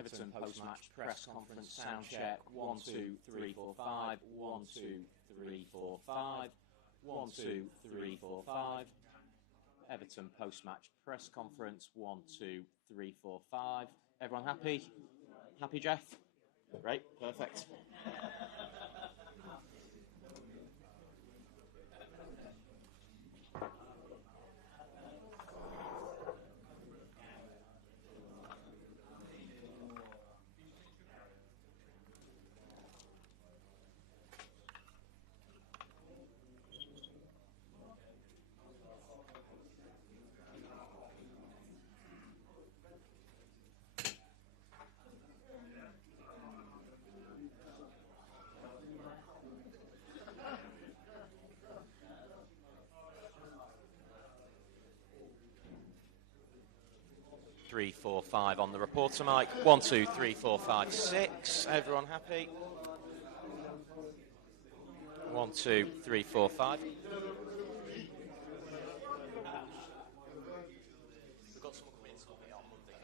Everton post-match press conference sound check. 1, 2, 3, 4, 5. 1, 2, 3, 4, 5. 1, 2, 3, 4, 5. Everton post-match press conference. 1, 2, 3, 4, 5. Everyone happy? Happy, Jeff? Great, perfect. Three, 4, 5 on the reporter mic. 1, 2, 3, 4, 5, 6. Everyone happy? 1, 2, 3, 4, 5. We've got someone coming in to me on Monday.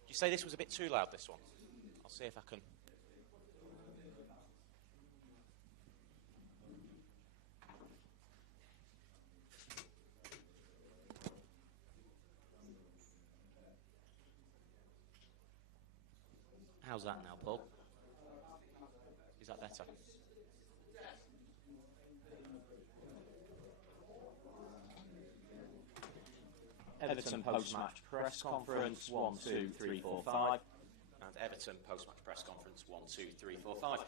Did you say this was a bit too loud, this one? I'll see if I can. How's that now, Paul? Is that better? Everton post-match press conference. 1, 2, 3, 4, 5. And Everton post-match press conference. 1, 2, 3, 4, 5.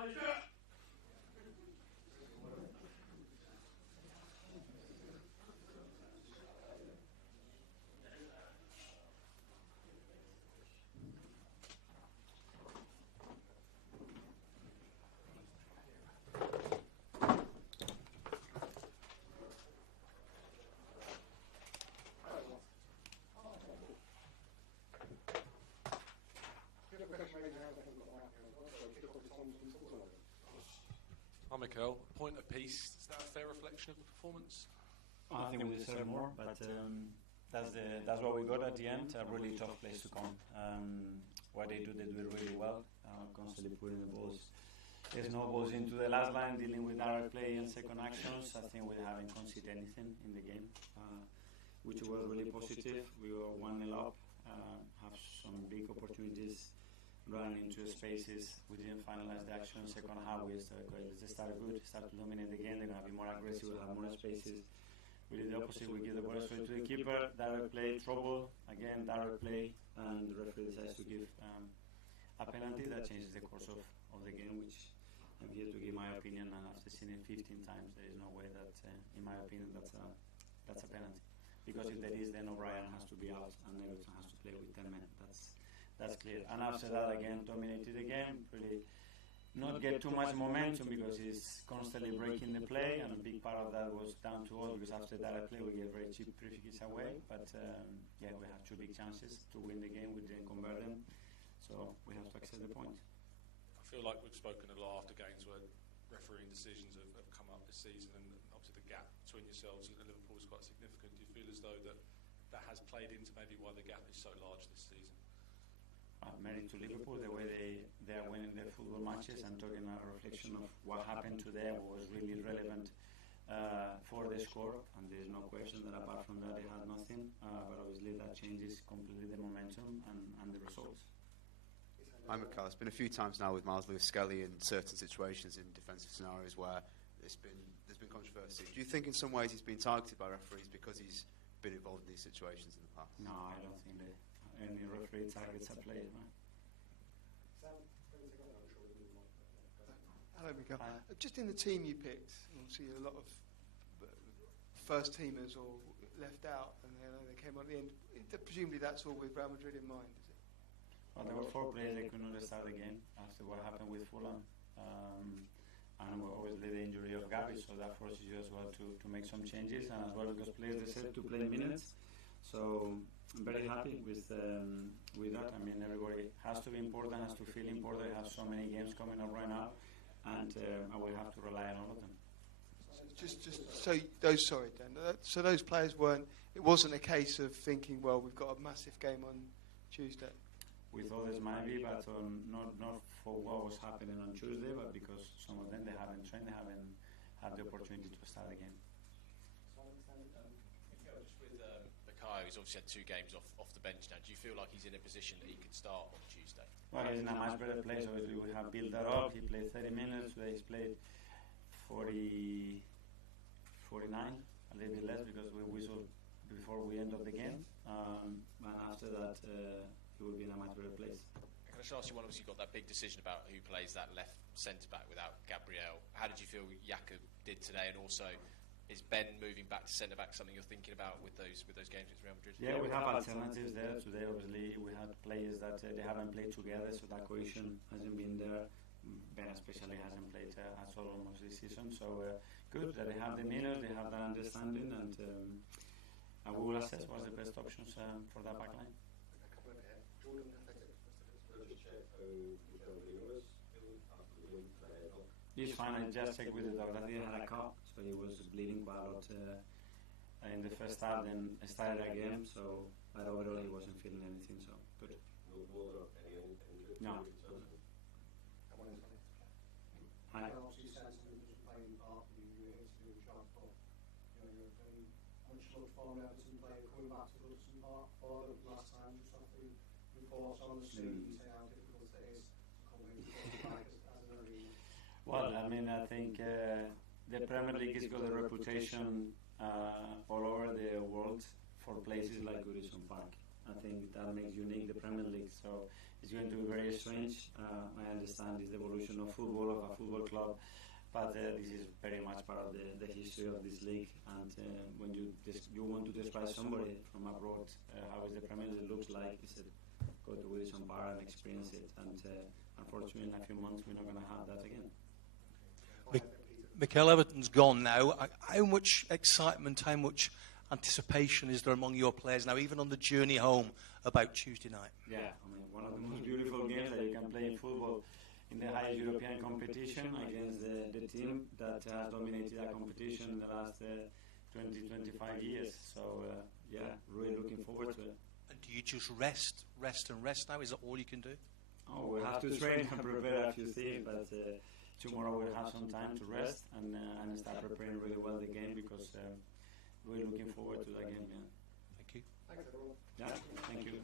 Hi Mikel, point apiece, is that a fair reflection of the performance? I think we deserve more, but that's what we got at the end. A really tough place to come. What they do it really well. Constantly putting the balls, there's no balls into the last line, dealing with direct play and second actions. I think we haven't conceded anything in the game, which was really positive. We were 1-0 up, have some big opportunities. Running into spaces, we didn't finalize the action. Second half, we started great. They started good, started to dominate the game. They're going to be more aggressive, we'll have more spaces. We did the opposite, we give the ball straight to the keeper. Direct play, trouble, again, direct play, and the referee decides to give a penalty that changes the course of the game, which I'm here to give my opinion, and after seeing it 15 times, there is no way that, in my opinion, that's a penalty. Because if there is, then O'Brien has to be out, and Everton has to play with 10 men. That's clear. And after that, again, dominated the game. Really not get too much momentum because he's constantly breaking the play, and a big part of that was down to us because after that play we gave very cheap free kicks away. But yeah, we had 2 big chances to win the game. We didn't convert them, so we have to accept the point. I feel like we've spoken a lot after games where refereeing decisions have come up this season, and obviously the gap between yourselves and Liverpool is quite significant. Do you feel as though that has played into maybe why the gap is so large this season? Merit to Liverpool, the way they are winning their football matches, and talking a reflection of what happened to them was really relevant for the score, and there is no question that apart from that they had nothing, but obviously that changes completely the momentum and the results. Hi Mikel, it's been a few times now with Miles Lewis-Skelly in certain situations in defensive scenarios where there's been controversy. Do you think in some ways he's been targeted by referees because he's been involved in these situations in the past? No, I don't think that any referee targets a player, right? Hello, Mikel. Just in the team you picked, obviously a lot of first teamers or left out, and they came on at the end. Presumably that's all with Real Madrid in mind, is it? Well, there were 4 players that could not start the game after what happened with Fulham, and obviously the injury of Gavi, so that forces you as well to make some changes, and as well because players decided to play minutes. So I'm very happy with that. I mean, everybody has to be important, has to feel important. I have so many games coming up right now, and I will have to rely on all of them. So those players weren't. It wasn't a case of thinking, well, we've got a massive game on Tuesday. With others might be, but not for what was happening on Tuesday, but because some of them they haven't trained, they haven't had the opportunity to start the game. He's obviously had 2 games off the bench now. Do you feel like he's in a position that he could start on Tuesday? Well, he's in a much better place. Obviously, we have built that up. He played 30 minutes. Today he's played 49, a little bit less because we whistled before we end of the game. And after that, he will be in a much better place. Can I just ask you one? Obviously, you've got that big decision about who plays that left centre-back without Gabriel. How did you feel Yaka did today? And also, is Ben moving back to centre-back something you're thinking about with those games against Real Madrid? Yeah, we have alternatives there. Today, obviously, we had players that they haven't played together, so that cohesion hasn't been there. Ben especially hasn't played at all almost this season. So good that they have the minutes, they have that understanding, and we will assess what's the best options for that back line. He's fine. I just checked with the doctor. He had a cut, so he was bleeding quite a lot in the first half. Then started again. So, but overall, he wasn't feeling anything. So good. No. Well, I mean, I think the Premier League has got a reputation all over the world for places like Goodison Park. I think that makes unique the Premier League. So it's going to be very strange. I understand it's the evolution of football, of a football club, but this is very much part of the history of this league. And when you want to describe somebody from abroad, how is the Premier League looks like, it's go to Wilson Park and experience it. And unfortunately, in a few months, we're not going to have that again. Mikel, Everton's gone now. How much excitement, how much anticipation is there among your players now, even on the journey home about Tuesday night? Yeah, I mean, one of the most beautiful games that you can play in football, in the highest European competition against the team that has dominated that competition in the last 20, 25 years. So, yeah, really looking forward to it. And do you just rest now? Is that all you can do? Oh, we'll have to train and prepare a few things, but tomorrow we'll have some time to rest and start preparing really well the game, because we're looking forward to that game. Yeah. Thank you. Yeah, thank you.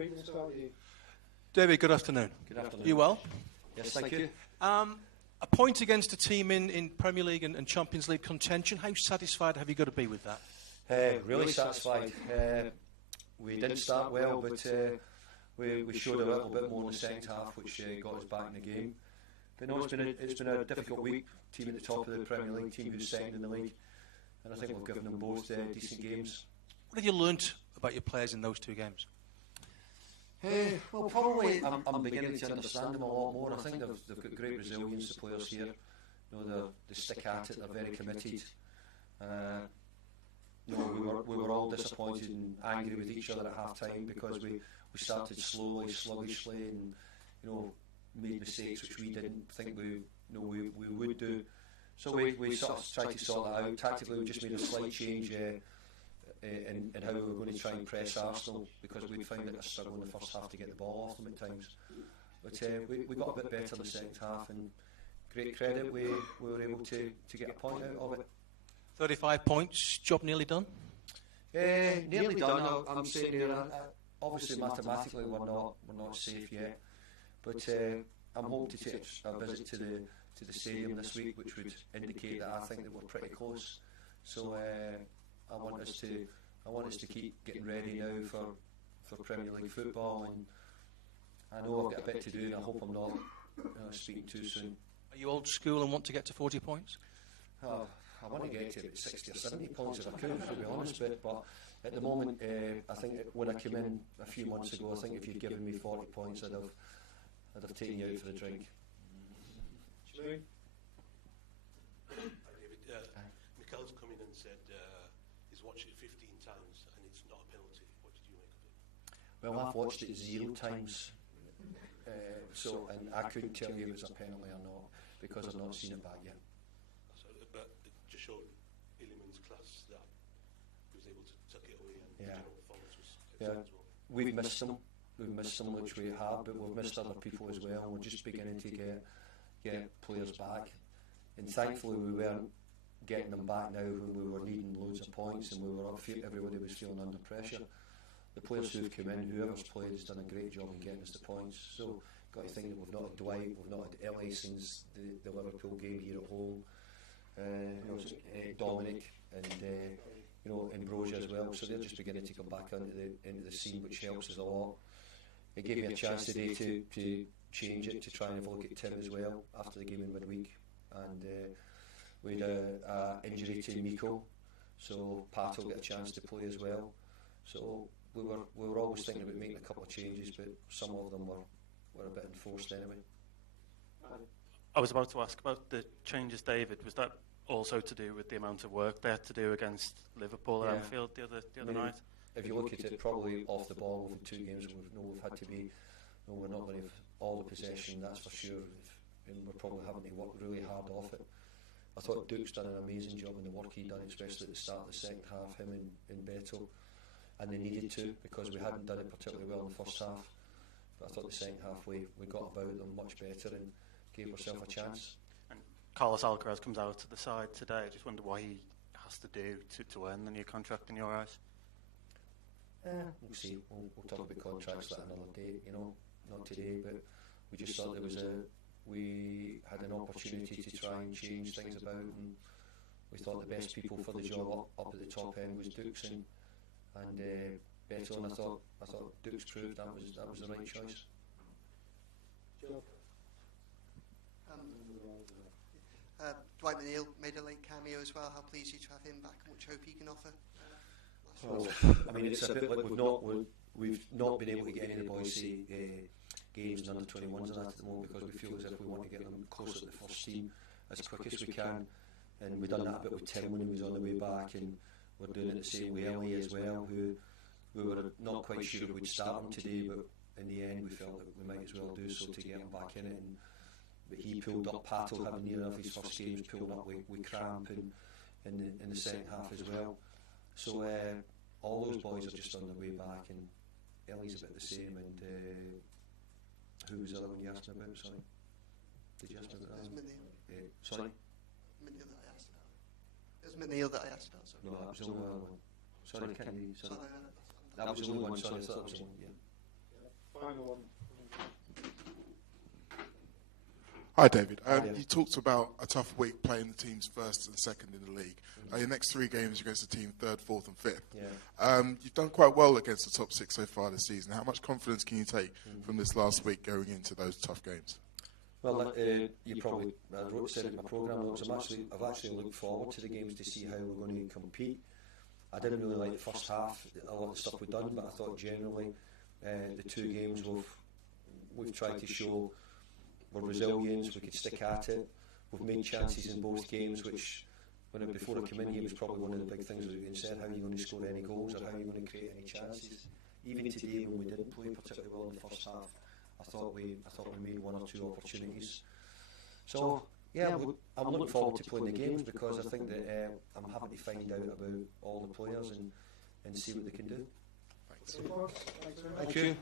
Pete, we'll start with you. David, good afternoon. Good afternoon. You well? Yes, thank you. A point against a team in Premier League and Champions League contention. How satisfied have you got to be with that? Really satisfied. We didn't start well, but we showed a little bit more in the second half, which got us back in the game. But no, it's been a difficult week. Team at the top of the Premier League, team who's second in the league, and I think we've given them both decent games. What have you learnt about your players in those 2 games? Well, probably I'm beginning to understand them a lot more. I think they've got great resilience, the players here. You know, they stick at it, they're very committed. You know, we were all disappointed and angry with each other at half time because we started slowly, sluggishly, and you know, made mistakes which we didn't think we would do. So we sort of tried to sort that out. Tactically, we just made a slight change in how we were going to try and press Arsenal, because we'd found it a struggle in the first half to get the ball off them at times. But we got a bit better in the second half, and great credit, we were able to get a point out of it. 35 points, job nearly done? Nearly done. I'm saying here, obviously mathematically we're not safe yet, but I'm hoping to take a visit to the stadium this week, which would indicate that I think that we're pretty close. So I want us to keep getting ready now for Premier League football, and I know I've got a bit to do, and I hope I'm not speaking too soon. Are you old school and want to get to 40 points? I want to get to about 60 or 70 points if I could, to be honest, but at the moment, I think when I came in a few months ago, I think if you'd given me 40 points, I'd have taken you out for a drink. Shane? David, Mikel's come in and said he's watched it 15 times and it's not a penalty. What did you make of it? Well, I've watched it 0 times, and I couldn't tell you if it was a penalty or not, because I've not seen it back yet. But it just showed Illiman's class that he was able to tuck it away, and the general performance was excellent as well. We've missed some, which we have, but we've missed other people as well, and we're just beginning to get players back. And thankfully we weren't getting them back now when we were needing loads of points and everybody was feeling under pressure. The players who've come in, whoever's played, has done a great job in getting us the points. So got to think that we've not had Dwight, we've not had Ellie since the Liverpool game here at home. Dominic and Ambrosia as well, so they're just beginning to come back into the scene, which helps us a lot. It gave me a chance today to change it, to try and have a look at Tim as well after the game in midweek, and we had an injury to Mikel, so Pat will get a chance to play as well. So we were always thinking about making a couple of changes, but some of them were a bit enforced anyway. I was about to ask about the changes, David. Was that also to do with the amount of work they had to do against Liverpool at Anfield the other night? If you look at it, probably off the ball over 2 games, we've had to be. We're not going to have all the possession, that's for sure, and we're probably having to work really hard off it. I thought Duke's done an amazing job in the work he'd done, especially at the start of the second half, him and Beto, and they needed to, because we hadn't done it particularly well in the first half. But I thought the second half we got about them much better and gave ourselves a chance. And Carlos Alcaraz comes out to the side today. I just wonder what he has to do to earn the new contract in your eyes. We'll see. We'll talk about contracts at another day, not today, but we just thought we had an opportunity to try and change things about, and we thought the best people for the job up at the top end was Dukes and Beto, and I thought Dukes proved that was the right choice. Dwight McNeil made a late cameo as well. How pleased are you to have him back, and much hope he can offer? Well, I mean, it's a bit like we've not been able to get any of the boys games and under 21s and that at the moment, because we feel as if we want to get them close to the first team as quick as we can, and we've done that a bit with Tim when he was on the way back, and we're doing it the same with Ellie as well, who we were not quite sure if we'd start him today, but in the end we felt that we might as well do so to get him back in it. But he pulled up, Pato having near enough his first games, pulled up with cramp in the second half as well. So all those boys are just on their way back, and Ellie's a bit the same, and who was the other one you asked me about? Sorry, did you ask me about that? Sorry? McNeil that I asked about. It was McNeil that I asked about. Sorry. No, that was the only one. Sorry, Kennedy. Sorry. That was the only one. Sorry, I thought that was the one. Yeah. Final one. Hi, David. Hi, David. You talked about a tough week playing the teams first and second in the league. Your next 3 games against the team third, fourth, and fifth. Yeah. You've done quite well against the top 6 so far this season. How much confidence can you take from this last week going into those tough games? Well, you probably said in my programme, I've actually looked forward to the games to see how we're going to compete. I didn't really like the first half, a lot of the stuff we've done, but I thought generally the 2 games we've tried to show we're resilient, we could stick at it. We've made chances in both games, which before I came in here was probably one of the big things that we said, how are you going to score any goals or how are you going to create any chances. Even today when we didn't play particularly well in the first half, I thought we made 1 or 2 opportunities. So yeah, I'm looking forward to playing the games because I think that I'm happy to find out about all the players and see what they can do. Thanks. Thank you.